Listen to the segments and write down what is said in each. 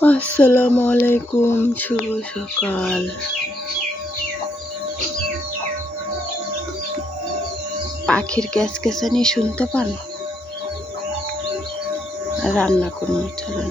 আসসালামু আলাইকুম শুভ সকাল। পাখির ক্যাচ ক্যাচানি শুনতে পান? রান্না করুন চলেন।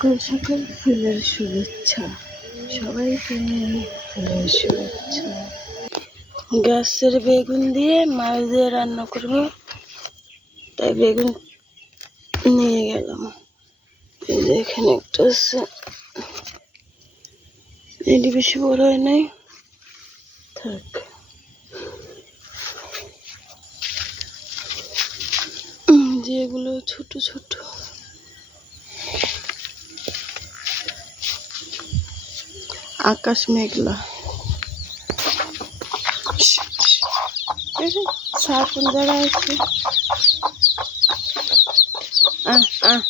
সকাল সকাল ফুলের শুভেচ্ছা। সবাইকে ফুলের শুভেচ্ছা। গ্যাসের বেগুন দিয়ে মাছ দিয়ে রান্না করব, তাই বেগুন নিয়ে গেলাম। এখানে একটা আছে। এটি বেশি বড় হয় নাই। থাক। যেগুলো ছোট ছোট। আকাশ মেঘলা। সার আছে। আহ আহ।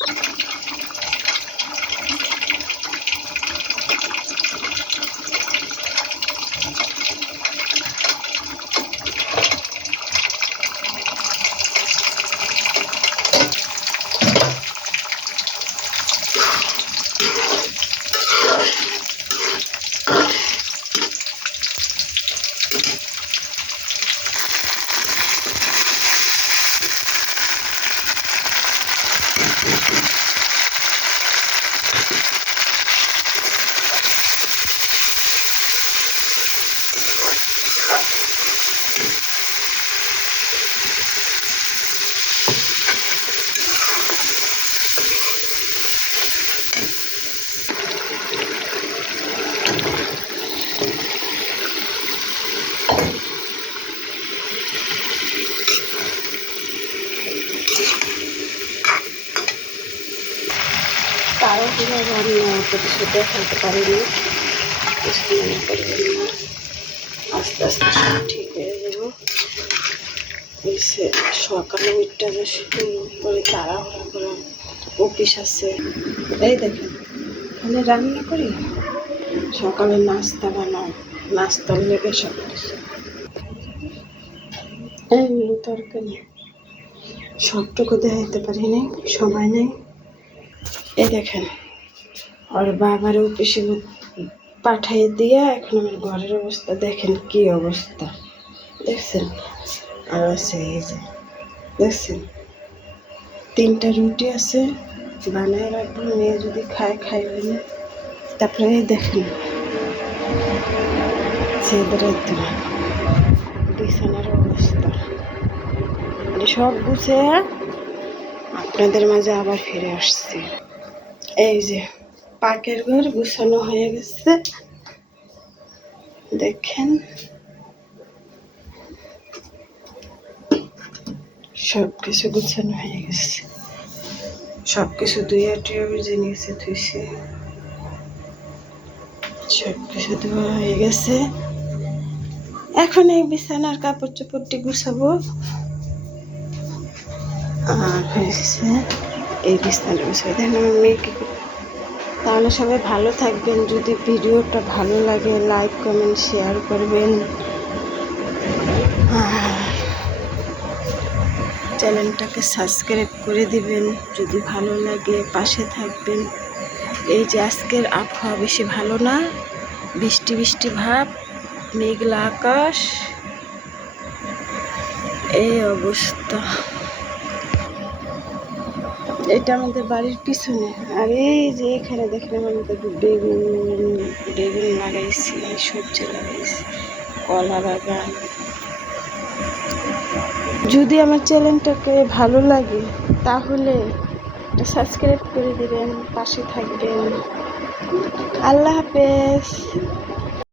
তাড়াহুড়ো রান্না অত কিছু দেখাতে পারিনি। কিছু মনে করবেন না। আস্তে আস্তে সব ঠিক হয়ে যাব। সকালে উঠটা যে শুরু করে তাড়াহুড়া করে অফিস আছে। এই দেখেন আমি রান্না করি? সকালে নাস্তা বানাও। নাস্তার লেগে সব কিছু এই তরকারি। সবটুকু দেখাইতে পারি নাই, সময় নেই। এই দেখেন, ওর বাবার অফিসে পাঠিয়ে দিয়ে এখন আমার ঘরের অবস্থা, দেখেন কি অবস্থা। দেখছেন? আর আছে এই যে, দেখছেন? তিনটা রুটি আছে, বানায় রাখব, মেয়ে যদি খায়, খাইবে না। তারপরে দেখেন বিছানার অবস্থা। মানে সব গুছিয়ে আপনাদের মাঝে আবার ফিরে আসছি। এই যে পাকের ঘর গুছানো হয়ে গেছে। দেখেন। সব কিছু গুছানো হয়ে গেছে। সব কিছু দুইয়া টুয়ে বুঝে নিয়েছে থুইছে সব কিছু ধোয়া হয়ে গেছে। এখন এই বিছানার কাপড় চোপড়টি গুছাবো। আর হয়েছে এই বিস্তারিত বিষয়। দেখেন আমার মেয়েকে তাহলে সবাই ভালো থাকবেন। যদি ভিডিওটা ভালো লাগে লাইক কমেন্ট শেয়ার করবেন। চ্যানেলটাকে সাবস্ক্রাইব করে দিবেন। যদি ভালো লাগে, পাশে থাকবেন। এই যে আজকের আবহাওয়া বেশি ভালো না, বৃষ্টি বৃষ্টি ভাব, মেঘলা আকাশ, এই অবস্থা। এটা আমাদের বাড়ির পিছনে। আর এই যে এখানে দেখলাম আমাদের বেগুন বেগুন লাগাইছি, সবজি লাগাইছি, কলা বাগান। যদি আমার চ্যানেলটাকে ভালো লাগে, তাহলে সাবস্ক্রাইব করে দিবেন, পাশে থাকবেন। আল্লাহ হাফেজ।